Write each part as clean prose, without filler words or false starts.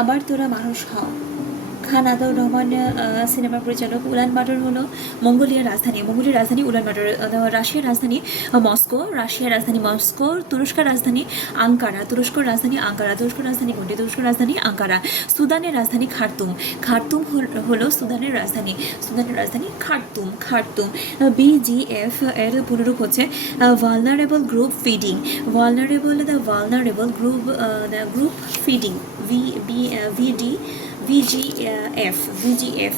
আবার তোরা মানুষ হ। খান আতাউর রহমান সিনেমার পরিচালক। উলানবাটর হলো মঙ্গোলিয়ার রাজধানী। মঙ্গোলিয়ার রাজধানী উলানবাটর। রাশিয়ার রাজধানী মস্কো। রাশিয়ার রাজধানী মস্কো। তুরস্কের রাজধানী আঙ্কারা। তুরস্কের রাজধানী আঙ্কারা। তুরস্কের রাজধানী কোনটি? তুরস্কের রাজধানী আঙ্কারা। সুদানের রাজধানী খার্তুম। খার্তুম হলো সুদানের রাজধানী। সুদানের রাজধানী খার্তুম। খার্তুম। বিজিএফ এর পুনরূপ হচ্ছে vulnerable group feeding. Vulnerable group feeding. VGF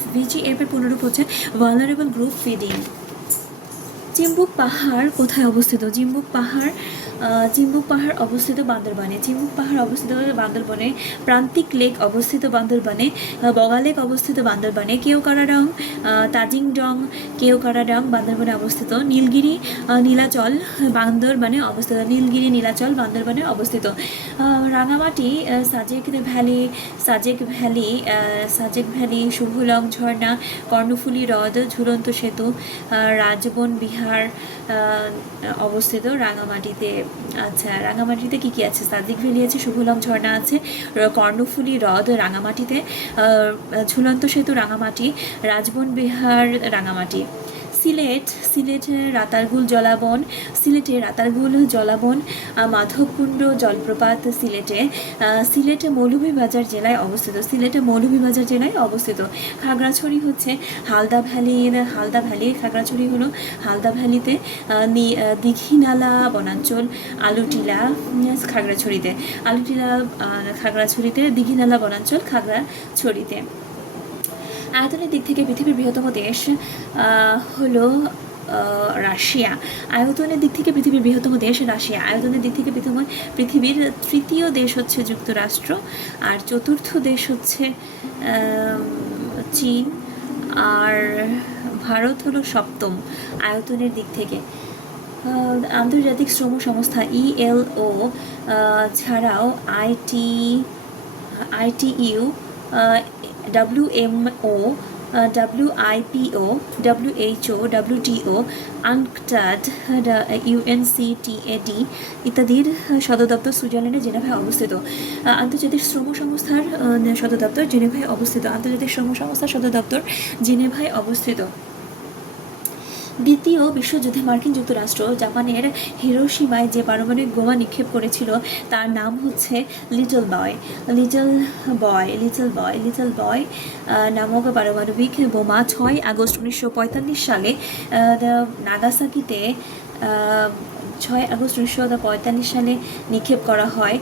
এর পুনরূপ হচ্ছে ভালনারেবল গ্রুপ ফিডিং। চিম্বুক পাহাড় কোথায় অবস্থিত? চিম্বুক পাহাড় অবস্থিত বান্দরবানে। চিম্বুক পাহাড় অবস্থিত বান্দরবানে। প্রান্তিক লেক অবস্থিত বান্দরবানে। বগা লেক অবস্থিত বান্দরবানে। কেওকারাডং তাজিংডং কেওকারাডং বান্দরবানে অবস্থিত। নীলগিরি নীলাচল বান্দরবানে অবস্থিত। নীলগিরি নীলাচল বান্দরবানে অবস্থিত। রাঙামাটি সাজেক ভ্যালি শুভলং ঝর্ণা কর্ণফুলী হ্রদ ঝুলন্ত সেতু রাজবন বিহার অবস্থিত রাঙামাটিতে। আচ্ছা, রাঙামাটিতে কি কি আছে? সাজেক ভ্যালি আছে, শুভলং ঝর্ণা আছে, কর্ণফুলী হ্রদ রাঙামাটিতে, ঝুলন্ত সেতু রাঙামাটি, রাজবন বিহার রাঙামাটি। সিলেটের রাতারগুল জলাবন, মাধবকুণ্ড জলপ্রপাত সিলেট মৌলভীবাজার জেলায় অবস্থিত। খাগড়াছড়ি হচ্ছে হালদা ভ্যালি। খাগড়াছড়ি হলো হালদা ভ্যালিতে। দীঘিনালা বনাঞ্চল আলুটিলা খাগড়াছড়িতে। দীঘিনালা বনাঞ্চল খাগড়াছড়িতে। আয়তনের দিক থেকে পৃথিবীর বৃহত্তম দেশ হলো রাশিয়া। আয়তনের দিক থেকে পৃথিবীর তৃতীয় দেশ হচ্ছে যুক্তরাষ্ট্র, আর চতুর্থ দেশ হচ্ছে চীন, আর ভারত হলো সপ্তম আয়তনের দিক থেকে। আন্তর্জাতিক শ্রম সংস্থা ILO ছাড়াও ITU WMO WIPO WHO WTO UNCTAD UNCTAD ইত্যাদির সদর দপ্তর সুইজারল্যান্ডের জেনেভায় অবস্থিত। আন্তর্জাতিক শ্রম সংস্থার সদর দপ্তর জেনেভায় অবস্থিত। দ্বিতীয় বিশ্বযুদ্ধে মার্কিন যুক্তরাষ্ট্র জাপানের হিরোশিমায় যে পারমাণবিক বোমা নিক্ষেপ করেছিল তার নাম হচ্ছে লিটল বয় নামক পারমাণবিক বোমা 6 আগস্ট 1945 সালে নাগাসাকিতে 6 আগস্ট 1945 সালে নিক্ষেপ করা হয়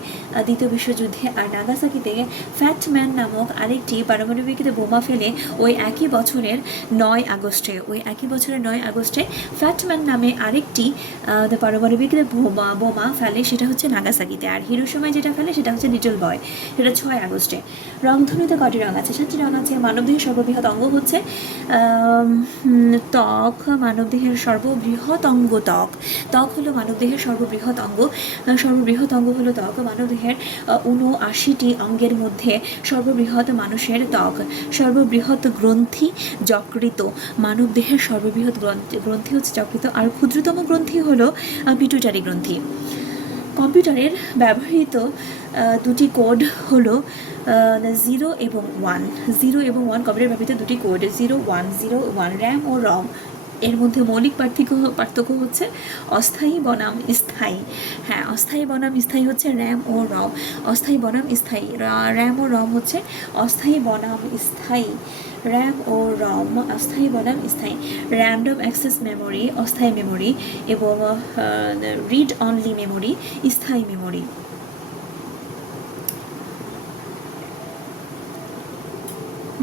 দ্বিতীয় বিশ্বযুদ্ধে। আর নাগাসাকিতে ফ্যাটম্যান নামক আরেকটি পারমাণবিক বোমা ফেলে ওই একই বছরের 9 আগস্টে ফ্যাটম্যান নামে আরেকটি পারমাণবিক বোমা ফেলে, সেটা হচ্ছে নাগাসাকিতে। আর হিরোশিমায় যেটা ফেলে সেটা হচ্ছে লিটল বয়, সেটা 6 আগস্টে। রংধনুতে কটি রং আছে? 7টি রং আছে। মানবদেহের সর্ববৃহৎ অঙ্গ হচ্ছে ত্বক। মানবদেহের সর্ববৃহৎ অঙ্গ ত্বক হলো মানবদেহের সর্ববৃহৎ অঙ্গ হলো ত্বক। মানবদেহের 79টি অঙ্গের মধ্যে সর্ববৃহৎ মানুষের ত্বক। সর্ববৃহৎ গ্রন্থি যকৃত। মানবদেহের সর্ববৃহৎ গ্রন্থি হচ্ছে যকৃত। আর ক্ষুদ্রতম গ্রন্থি হলো পিটুইটারি গ্রন্থি। কম্পিউটারের ব্যবহৃত দুটি কোড হলো 0 এবং 1। কম্পিউটারে ব্যবহৃত দুটি কোড 0101 র্যাম ও রম। এর মধ্যে মৌলিক পার্থক্য হচ্ছে অস্থায়ী বনাম স্থায়ী। হ্যাঁ, অস্থায়ী বনাম স্থায়ী হচ্ছে র্যাম ও রম। অস্থায়ী বনাম স্থায়ী। র্যাম ও রম হচ্ছে অস্থায়ী বনাম স্থায়ী। র্যান্ডম অ্যাক্সেস মেমোরি অস্থায়ী মেমোরি, এবং রিড অনলি মেমোরি স্থায়ী মেমোরি।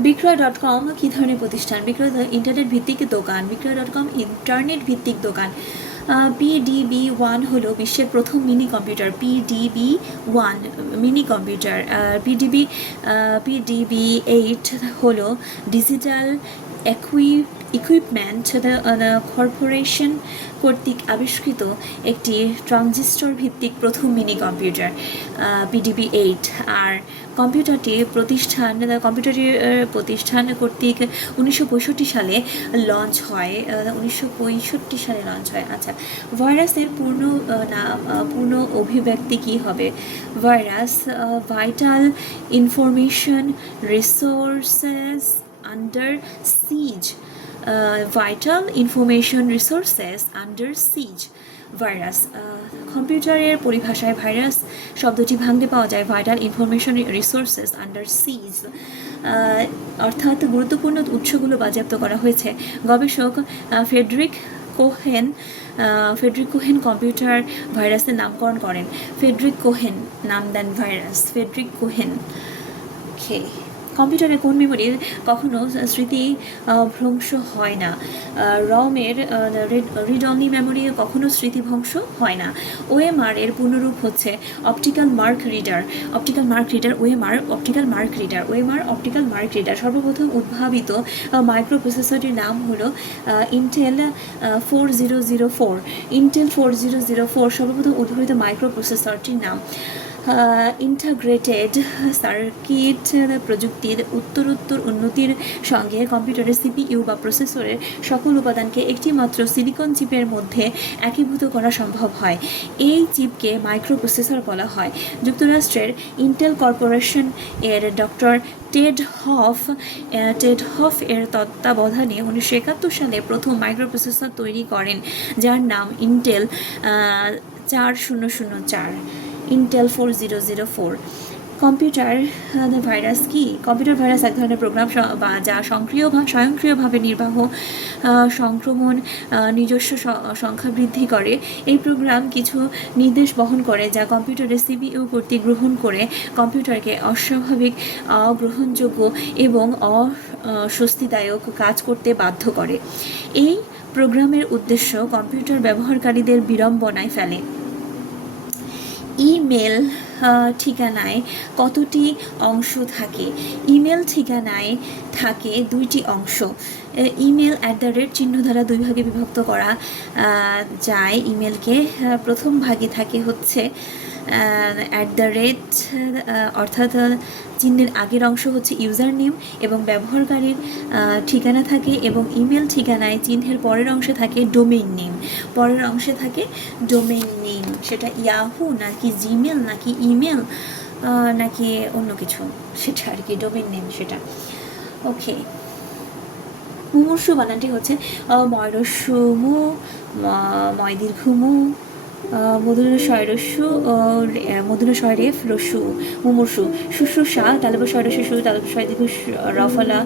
বিক্রয়.com কী ধরনের প্রতিষ্ঠান? ইন্টারনেট ভিত্তিক দোকান। বিক্রয়.com ইন্টারনেট ভিত্তিক দোকান। PDB-1 হলো বিশ্বের প্রথম mini computer. PDB-1 mini computer. PDB-8 হলো ডিজিটাল ইকুইপমেন্ট কর্পোরেশন কর্তৃক আবিষ্কৃত একটি ট্রানজিস্টর ভিত্তিক প্রথম মিনি কম্পিউটার PDB-8। আর কম্পিউটারটি প্রতিষ্ঠান কর্তৃক 1965 সালে লঞ্চ হয়। 1965 সালে লঞ্চ হয়। আচ্ছা, ভাইরাসের পূর্ণ অভিব্যক্তি কী হবে? Virus vital information resources under seize. Vital information resources under seize. Virus কম্পিউটারের পরিভাষায় ভাইরাস শব্দটি ভাঙতে পাওয়া যায় vital information resources under seize, অর্থাৎ গুরুত্বপূর্ণ উৎসগুলো বাজেয়াপ্ত করা হয়েছে। গবেষক ফ্রেডরিক কোহেন কম্পিউটার ভাইরাসের নামকরণ করেন। ফ্রেডরিক কোহেন নাম দেন ভাইরাস, ফ্রেডরিক কোহেন। ওকে, কম্পিউটারে কোন মেমোরির কখনো স্মৃতি ভ্রংশ হয় না? রমের রিড অনলি মেমোরি কখনো স্মৃতিভ্রংশ হয় না। OMR এর পূর্ণরূপ হচ্ছে optical mark reader. OMR optical mark reader. সর্বপ্রথম উদ্ভাবিত মাইক্রোপ্রসেসরটির নাম হলো ইন্টেল 4004। ইন্টেল 4004 সর্বপ্রথম উদ্ভাবিত মাইক্রোপ্রসেসরটির নাম। ইন্টাগ্রেটেড সার্কিট প্রযুক্তির উত্তরোত্তর উন্নতির সঙ্গে কম্পিউটারের CPU বা প্রসেসরের সকল উপাদানকে একটি মাত্র সিলিকন চিপের মধ্যে একীভূত করা সম্ভব হয়। এই চিপকে মাইক্রোপ্রসেসর বলা হয়। যুক্তরাষ্ট্রের ইন্টেল কর্পোরেশন এর ডক্টর টেড হফ এর তত্ত্বাবধানে 1971 সালে প্রথম মাইক্রোপ্রসেসর তৈরি করেন, যার নাম ইন্টেল 4004। ইন্টেল 4004। কম্পিউটার ভাইরাস কি? কম্পিউটার ভাইরাস এক ধরনের প্রোগ্রাম যা স্বয়ংক্রিয়ভাবে সংক্রমণ নিজস্ব সংখ্যা বৃদ্ধি করে। এই প্রোগ্রাম কিছু নির্দেশ বহন করে যা কম্পিউটারের CPU কর্তৃক গ্রহণ করে কম্পিউটারকে অস্বাভাবিক, অগ্রহণযোগ্য এবং অস্বস্তিদায়ক কাজ করতে বাধ্য করে। এই প্রোগ্রামের উদ্দেশ্য কম্পিউটার ব্যবহারকারীদের বিড়ম্বনায় ফেলে। ইমেল ঠিকানায় কতটি অংশ থাকে? ইমেল ঠিকানায় থাকে 2টি অংশ। ইমেল চিহ্ন দ্বারা 2 ভাগে বিভক্ত করা যায়। ইমেলকে প্রথম ভাগে থাকে হচ্ছে অর্থাৎ চিহ্নের আগের অংশ হচ্ছে ইউজার নেম এবং ব্যবহারকারীর ঠিকানা থাকে, এবং ইমেল ঠিকানায় চিহ্নের পরের অংশে থাকে ডোমেইন নেম। সেটা ইয়াহু নাকি জিমেল নাকি ইমেল নাকি অন্য কিছু, সেটা আর কি ডোমেইন নেম সেটা। ওকে, মুমূর্ষু বানানটি হচ্ছে ময়রস্যু মু, ময় দীর্ঘ মু, মধুরস্বয় রেফ রস্যু, মুমূর্ষু। শুশ্রূষা তালবস্বয় রস্যু, তালবস্বয় দীর্ঘ রফলা,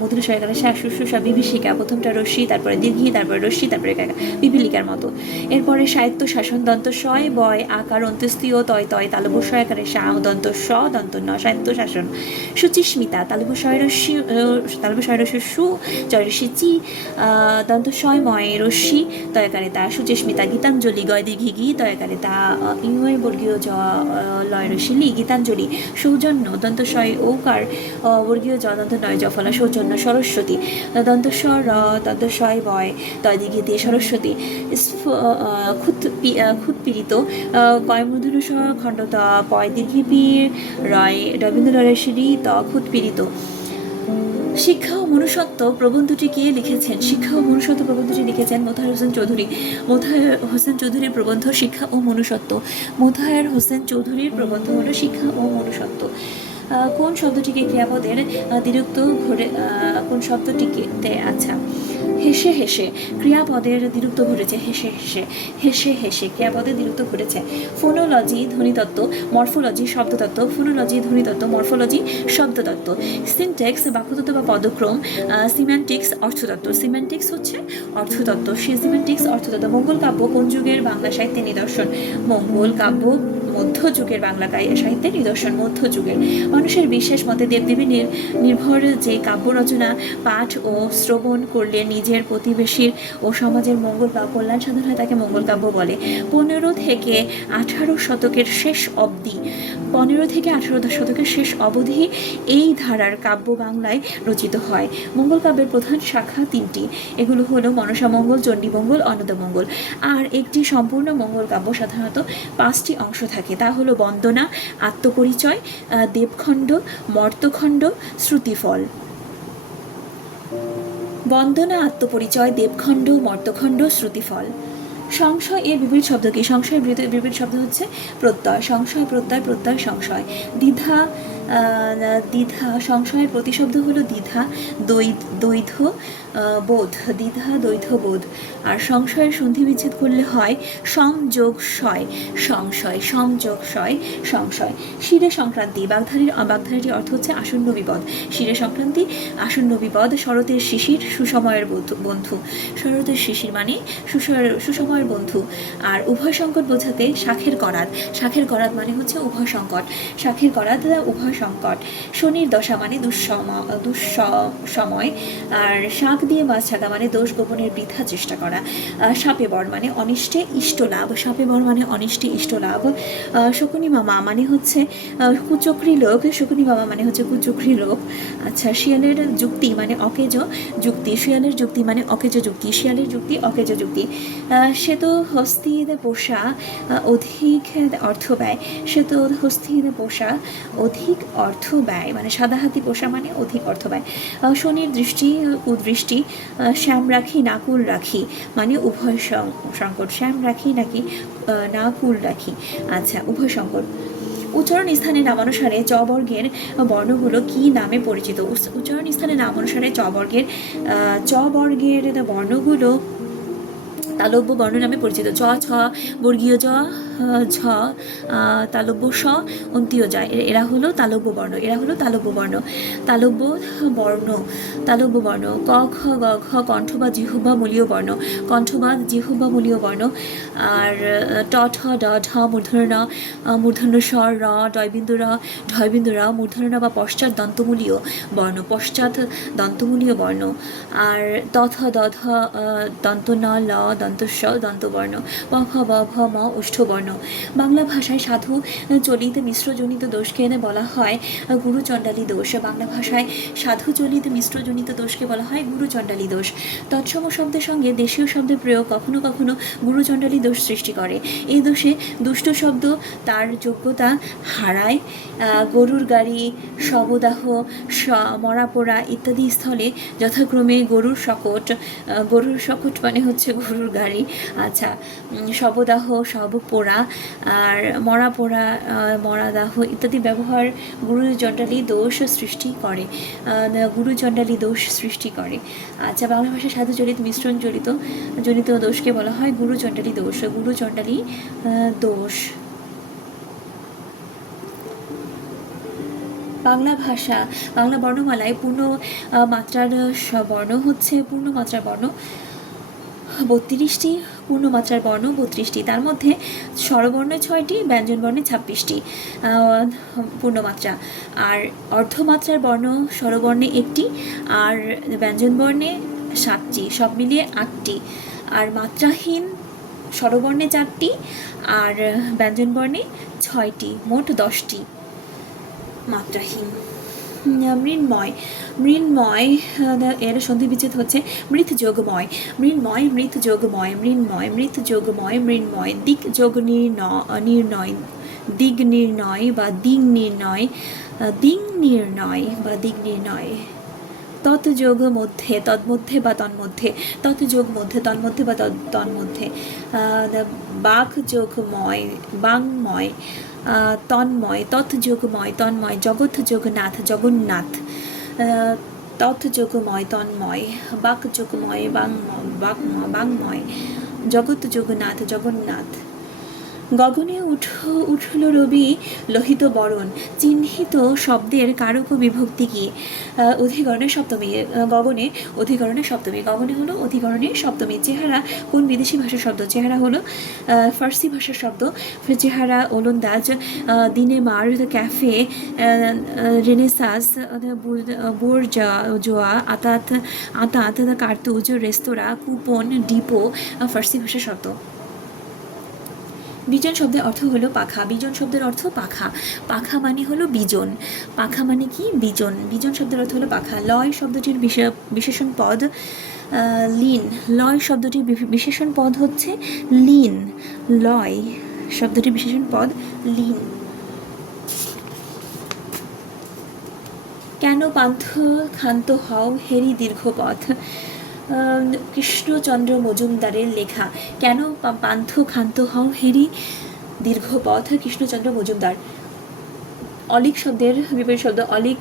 মধুরস্বয় কালে শুশ্রূষা। বিভীষিকা প্রথমটা রশ্মি, তারপরে দীর্ঘি, তারপরে রশ্মি, তারপরে পিপীলিকার মতো। এরপরে সাহিত্য শাসন দন্তস্বয় বয় আকার অন্ত্যেস্তীয় তয় তালবস্বয় আকারে দন্ত সাহিত্য শাসন। শুচিস্মিতা তালবস্বয় রস্যু সু, জয় রশ্মি চি, দন্তস্বয় ময় রশ্মি তয়কারে তা শুচিস্মিতা। গীতাঞ্জলি গয় দীর্ঘি গী তয়কারে তা ইউয় বর্গীয় জ লয় রশ্মি লি, গীতাঞ্জলি। সৌজন্য দন্তস্বয় ঔকার বর্গীয় জ দন্ত নয় জফলা, সৌজন্য। সরস্বতী দন্তস্বর দন্তস্বয় বয় তয় দীর্ঘি দিয়ে সরস্বতী। ক্ষুৎপীড়িত কয় মূর্ধন্য খণ্ড ত পয় দীর্ঘি পীর রয় রবীন্দ্র রশ্মি ত ক্ষুৎপীড়িত। শিক্ষা ও মনুষ্যত্ব প্রবন্ধটি কে লিখেছেন? শিক্ষা ও মনুষ্যত্ব প্রবন্ধটি লিখেছেন মোতাহার হোসেন চৌধুরী। মোতাহার হোসেন চৌধুরীর প্রবন্ধ শিক্ষা ও মনুষ্যত্ব। মোতাহার হোসেন চৌধুরীর প্রবন্ধ হলো শিক্ষা ও মনুষ্যত্ব। কোন শব্দটিকে ক্রিয়াপদের দ্বিরুক্ত ঘটে? কোন শব্দটিকে? আচ্ছা, হেসে হেসে ক্রিয়াপদের দ্বিরুক্ত ঘটেছে। হেসে ক্রিয়াপদের দ্বিরুক্ত ঘটেছে। ফোনোলজি ধ্বনিতত্ত্ব, মরফোলজি শব্দতত্ত্ব। ফোনোলজি ধ্বনিতত্ত্ব, মরফোলজি শব্দতত্ত্ব। সিনট্যাক্স বাক্যতত্ত্ব বা পদক্রম। সিম্যান্টিক্স অর্থতত্ত্ব। সিম্যান্টিক্স হচ্ছে অর্থতত্ত্ব। সিম্যান্টিক্স অর্থতত্ত্ব। মঙ্গল কাব্য কোন যুগের বাংলা সাহিত্যের নিদর্শন? মঙ্গল কাব্য মধ্যযুগের বাংলা সাহিত্যের নিদর্শন, মধ্যযুগের। মানুষের বিশ্বাস মতে দেবদেবী নির্ভর যে কাব্য রচনা পাঠ ও শ্রবণ করলে নিজের প্রতিবেশীর ও সমাজের মঙ্গল বা কল্যাণ সাধন হয় তাকে মঙ্গল কাব্য বলে। 15 থেকে 18 শতকের শেষ অবধি এই ধারার কাব্য বাংলায় রচিত হয়। মঙ্গল কাব্যের প্রধান শাখা 3টি। এগুলো হলো মনসামঙ্গল, চণ্ডীমঙ্গল, অন্নদামঙ্গল। আর একটি সম্পূর্ণ মঙ্গল কাব্য সাধারণত 5টি অংশ থাকে, তা হলো বন্দনা, আত্মপরিচয়, দেবখণ্ড, মর্তখণ্ড, শ্রুতিফল। বন্দনা, আত্মপরিচয়, দেবখণ্ড, মর্তখণ্ড, শ্রুতিফল। সংশয় এর বিপরীত শব্দ কি? সংশয়ের বিপরীত শব্দ হচ্ছে প্রত্যয়। সংশয়, প্রত্যয়, প্রত্যয়, সংশয়। দ্বিধা, দ্বিধা, সংশয়ের প্রতিশব্দ হলো দ্বিধা, দ্বৈধ বোধ, দ্বিধা, দ্বৈধ বোধ। আর সংশয়ের সন্ধি বিচ্ছেদ করলে হয় সম যোগ শয়, সংশয়, সম যোগ শয়, সংশয়। শিরে সংক্রান্তি, বাগধারাটির অর্থ হচ্ছে আসন্ন বিপদ। শিরে সংক্রান্তি, আসন্ন বিপদ। শরতের শিশির, সুসময়ের বন্ধু। শরতের শিশির মানে সুসময়ের বন্ধু। আর উভয় সংকট বোঝাতে শাখের করাত, শাখের করাত মানে হচ্ছে উভয় সংকট, শাখের করাত উভয় সংকট। শনির দশা মানে দুঃসময়। আর শাক দিয়ে মাছ ছাকা মানে দোষ গোপনের বৃথা চেষ্টা করা। সাপে বর মানে অনিষ্টে ইষ্ট লাভ, সাপে বর মানে অনিষ্টে ইষ্ট লাভ। শকুনি মামা মানে হচ্ছে কুচক্রী লোক, শকুনি মামা মানে হচ্ছে কুচক্রী লোক। আচ্ছা, শিয়ালের যুক্তি মানে অকেজ যুক্তি, শিয়ালের যুক্তি মানে অকেজ যুক্তি, শিয়ালের যুক্তি অকেজ যুক্তি। শ্বেত হস্তির পোষা অধিক অর্থ ব্যয়, শ্বেত হস্তির পোষা অধিক অর্থ ব্যয় মানে সাদা হাতি পোষা মানে অধিক অর্থ ব্যয়। শনির দৃষ্টি কুদৃষ্টি, শ্যাম রাখি না কুল রাখি মানে উভয় সংকট, শ্যাম রাখি নাকি না কুল রাখি, আচ্ছা উভয় সংকট। উচ্চারণ স্থানে নামানুসারে চ বর্গের বর্ণগুলো কি নামে পরিচিত? উচ্চারণ স্থানে নামানুসারে চ বর্গের বর্ণগুলো তালব্য বর্ণ নামে পরিচিত। চ, ছ, বর্গীয় জ, ঝ, তালব্য স, অন্তীয় যা, এরা হলো তালব্য বর্ণ, এরা হলো তালব্য বর্ণ। তালব্য বর্ণ, তালব্য বর্ণ। ক, খ, গ, ঘ কণ্ঠ বা জিহ্বা মূলীয় বর্ণ, কণ্ঠ বা জিহ্বা মূলীয় বর্ণ। আর ট, ঠ, ড, ঢ, মূর্ধন্য স, র, ডয়বিন্দু র, ঢয়বিন্দু র, মূর্ধন্য বা পশ্চাৎ দন্তমূলীয় বর্ণ, পশ্চাৎ দন্তমূলীয় বর্ণ। আর ত, থ, দ, ধ, দন্ত ন, ল, দন্তস্ব, দন্তবর্ণ। প, ফ, ব, ভ, ম, ওষ্ঠবর্ণ। বাংলা ভাষায় সাধু চলিত মিশ্রজনিত দোষকে বলা হয় গুরুচণ্ডালী দোষ। বাংলা ভাষায় সাধু চলিত মিশ্রজনিত দোষকে বলা হয় গুরুচণ্ডালী দোষ। তৎসম শব্দের সঙ্গে দেশীয় শব্দের প্রয়োগ কখনো কখনো গুরুচণ্ডালী দোষ সৃষ্টি করে। এই দোষে দুষ্ট শব্দ তার যোগ্যতা হারায়। গরুর গাড়ি, শবদাহ, মরাপোড়া ইত্যাদি স্থলে যথাক্রমে গরুর শকট মানে হচ্ছে গরুর গাড়ি, আচ্ছা, শবদাহ, শব পোড়া, আর মরাপোড়া, মরাদাহ ইত্যাদি ব্যবহার গুরুচণ্ডালী দোষ সৃষ্টি করে, গুরুচণ্ডালী দোষ সৃষ্টি করে। আচ্ছা, বাংলা ভাষায় সাধু চলিত মিশ্রণ জনিত দোষকে বলা হয় গুরুচণ্ডালী দোষ, গুরুচণ্ডালী দোষ। বাংলা ভাষা, বাংলা বর্ণমালায় পূর্ণ মাত্রার বর্ণ হচ্ছে পূর্ণমাত্রার বর্ণ 32টি, পূর্ণমাত্রার বর্ণ 32টি। তার মধ্যে স্বরবর্ণে 6টি, ব্যঞ্জনবর্ণে 26টি পূর্ণমাত্রা। আর অর্ধমাত্রার বর্ণ স্বরবর্ণে 1টি, আর ব্যঞ্জনবর্ণে 7টি, সব মিলিয়ে 8টি। আর মাত্রাহীন স্বরবর্ণে 4টি, আর ব্যঞ্জনবর্ণে 6টি, মোট 10টি মাত্রাহীন। মৃন্ময়, মৃন্ময় এর সন্ধি বিচ্ছেদ হচ্ছে মৃত যোগময়, মৃন্ময়, মৃত যোগময়, মৃন্ময়, মৃত যোগময়, মৃন্ময়। দিক যোগ নির্ণয়, দিগ নির্ণয় বা দিং নির্ণয়, দিং নির্ণয় বা দিগ নির্ণয়। তৎযোগ মধ্যে, তন্মধ্যে বা তন্মধ্যে, তৎযোগ মধ্যে, তন্মধ্যে বা তন্মধ্যে। বাক যোগময়, বাংময়, তন্ময়, তৎযোগময়, তন্ময়। জগৎ যোগনাথ, জগন্নাথ, তৎযোগময়, তন্ময়। বাক যোগময়, বাংময়, জগৎ যোগনাথ, জগন্নাথ। গগনে উঠল রবি লোহিত বরণ, চিহ্নিত শব্দের কারক ও বিভক্তি কি? অধিকরণের সপ্তমী। গগনে অধিকরণের সপ্তমী, গগনে হলো অধিকরণের সপ্তমী। চেহারা কোন বিদেশি ভাষার শব্দ? চেহারা হলো ফার্সি ভাষার শব্দ। চেহারা ওলন্দাজ, দিনে মার, ক্যাফে, রেনেসাস, বোরজোয়া, আতাত, কার্তুজ, রেস্তোরাঁ, কুপন, ডিপো ফার্সি ভাষার শব্দ। বিজন শব্দের অর্থ হলো পাখা। বিজন শব্দের অর্থ পাখা। পাখা মানে হলো বিজন। পাখা মানে কি? বিজন। বিজন শব্দের অর্থ হলো পাখা। লয় শব্দটির বিশেষণ পদ লিন। লয় শব্দটির বিশেষণ পদ হচ্ছে লিন। লয় শব্দটির বিশেষণ পদ লিন। কেন পান্থ ক্ষান্ত হও হেরি দীর্ঘ পথ? কৃষ্ণচন্দ্র মজুমদারের লেখা। কেন পান্থ ক্ষান্ত হও হেরি দীর্ঘ পথ? কৃষ্ণচন্দ্র মজুমদার। অলিক শব্দের বিপরীত শব্দ অলিক,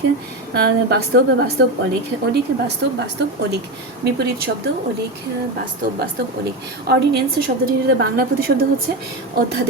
বাস্তব, বাস্তব অলিক, অলিক বাস্তব, বাস্তব অলিক। বিপরীত শব্দ অলিক, বাস্তব, বাস্তব অলিক। অর্ডিন্যান্স শব্দটির বাংলা প্রতিশব্দ হচ্ছে অধ্যাদেশ।